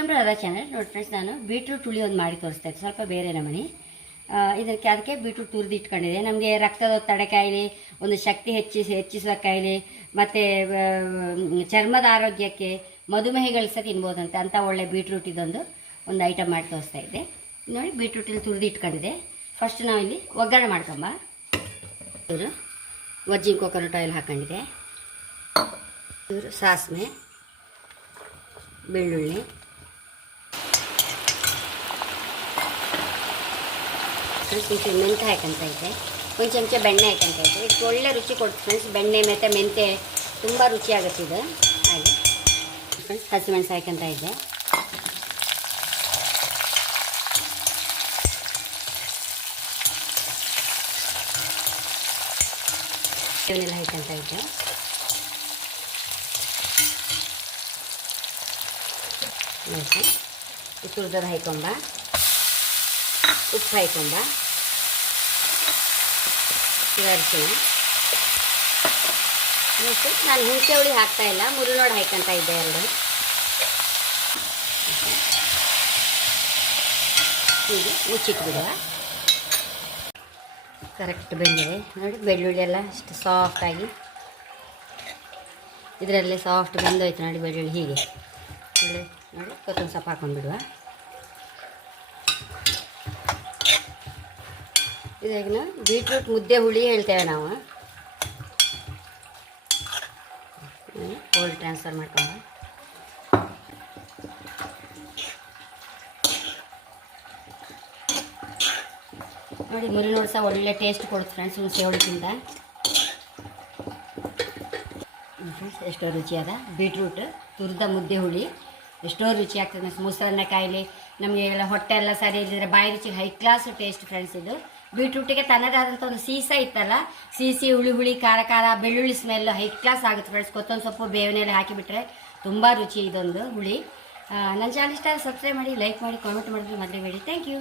Welcome to channel channel ನೋಡಿ friends ನಾನು beetroot ಹುಳಿ ಒಂದು ಮಾಡಿ ತೋರಿಸ್ತಾ ಇದ್ದೆ ಸ್ವಲ್ಪ ಬೇರೆ ನಮನಿ. ಇದಕ್ಕೆ ಅದಕ್ಕೆ ಬೀಟ್ರೂಟ್ ತುರಿದು ಇಟ್ಕೊಂಡಿದೆ. ನಮಗೆ ರಕ್ತದ ತಡೆ ಕಾಯಿಲೆ, ಒಂದು ಶಕ್ತಿ ಹೆಚ್ಚಿಸಿ ಹೆಚ್ಚಿಸುವ ಕಾಯಿಲೆ, ಮತ್ತು ಚರ್ಮದ ಆರೋಗ್ಯಕ್ಕೆ ಮಧುಮೇಹಗಳು ಸಹ ತಿನ್ಬೋದಂತೆ. ಅಂಥ ಒಳ್ಳೆ ಬೀಟ್ರೂಟ್ ಇದೊಂದು, ಒಂದು ಐಟಮ್ ಮಾಡಿ ತೋರಿಸ್ತಾ ಇದ್ದೆ. ನೋಡಿ ಬೀಟ್ರೂಟಲ್ಲಿ ತುರಿದು ಇಟ್ಕೊಂಡಿದೆ. ಫಸ್ಟ್ ನಾವಿಲ್ಲಿ ಒಗ್ಗರಣೆ ಮಾಡ್ಕೊಂಬ. ಇವರು ವಜ್ಜಿನ ಕೊಕೊನಟ್ ಆಯಿಲ್ ಹಾಕೊಂಡಿದೆ. ಇವರು ಸಾಸಿವೆ, ಬೆಳ್ಳುಳ್ಳಿ. ಒಂಚೂರು ಮೆಂತೆ ಹಾಕಂತ ಇದೆ ಒಂದು ಚಮಚ ಬೆಣ್ಣೆ ಹಾಕಂತ ಇದೆ ಇದು ಒಳ್ಳೆ ರುಚಿ ಕೊಡ್ತು ಫ್ರೆಂಡ್ಸ್ ಬೆಣ್ಣೆ ಮತ್ತು ಮೆಂತೆ ತುಂಬ ರುಚಿ ಆಗುತ್ತೆ ಇದು ಹಾಗೆ ಫ್ರೆಂಡ್ಸ್ ಹಸಿಮೆಣಸು ಹಾಕಂತ ಇದೆ ಇವನ್ನೆಲ್ಲ ಹಾಕಂತ ಇದೆ ನೋಡಿ ತುರ್ದದ ಹಾಕೊಂಬ ಉಪ್ಪು ಇದು ಅರಿಶಿನ ಮತ್ತು ನಾನು ಹುಣಸೆ ಹುಳಿ ಹಾಕ್ತಾ ಇಲ್ಲ ಮುರುಳೋಡು ಹಾಕಂತ ಇದ್ದೆ ಎರಡು. ಹೀಗೆ. ಮುಚ್ಚಿಟ್ಬಿಡುವ. ಕರೆಕ್ಟ್ ಬೆಂದಿದೆ. ನೋಡಿ ಬೆಳ್ಳುಳ್ಳಿ ಎಲ್ಲ ಇಷ್ಟು ಸಾಫ್ಟಾಗಿ ಇದರಲ್ಲೇ ಸಾಫ್ಟ್ ಬೆಂದೋಯ್ತು ನೋಡಿ ಬೆಳ್ಳುಳ್ಳಿ ಹೀಗೆ. ನೋಡಿ, ಕೊತ್ತಂಬರಿ ಸೊಪ್ಪು ಹಾಕೊಂಡ್ಬಿಡುವ. ಇದಾಗ ಬೀಟ್ರೂಟ್ ಮುದ್ದೆ ಹುಳಿ ಹೇಳ್ತೇವೆ ನಾವು. ಕೋಲ್ಡ್ ಟ್ರಾನ್ಸ್ಫರ್ ಮಾಡ್ಕೊಂಡು. ನೋಡಿ, ಮುರಿ ನೋಡಿ ಸಹ ಒಳ್ಳೆ ಟೇಸ್ಟ್ ಕೊಡುತ್ತೆ ಫ್ರೆಂಡ್ಸ್ ಹುಣಸೆ ಹುಳಿಗಿಂತ. ಫ್ರೆಂಡ್ಸ್ ಎಷ್ಟೋ ರುಚಿಯಾದ ಬೀಟ್ರೂಟ್, ತುರಿದ ಮುದ್ದೆ ಹುಳಿ. ಎಷ್ಟೋ ರುಚಿ ಆಗ್ತದೆ ಮೊಸರನ್ನ ಕಾಯಿಲೆ, ನಮಗೆ ಎಲ್ಲ ಹೊಟ್ಟೆ ಎಲ್ಲ ಸರಿ ಇಲ್ಲದಿದ್ರೆ ಬಾಯಿ ರುಚಿ ಹೈ ಕ್ಲಾಸ್ ಟೇಸ್ಟ್ ಫ್ರೆಂಡ್ಸ್ ಇದು. ಬೀಟ್ರೂಟಿಗೆ ತನ್ನದಾದಂಥ ಒಂದು ಸೀಸ ಇತ್ತಲ್ಲ? ಸೀಸಿ ಹುಳಿ ಹುಳಿ ಖಾರ ಖಾರ, ಬೆಳ್ಳುಳ್ಳಿ ಸ್ಮೆಲ್ ಹೈ ಕ್ಲಾಸ್ ಆಗುತ್ತೆ ಫ್ರೆಂಡ್ಸ್ ಕೊತ್ತೊಂದು ಸೊಪ್ಪು ಬೇವಿನೆಲ್ಲ ಹಾಕಿಬಿಟ್ರೆ ತುಂಬ ರುಚಿ ಇದೊಂದು ಹುಳಿ. ನನ್ನ ಚಾನಲ್ ಇಷ್ಟ ಸಬ್ಸ್ಕ್ರೈಬ್ ಮಾಡಿ ಲೈಕ್ ಮಾಡಿ ಕಾಮೆಂಟ್ ಮಾಡಿದ್ರೆ ಮದುವೆ ಬೇಡಿ ಥ್ಯಾಂಕ್ ಯು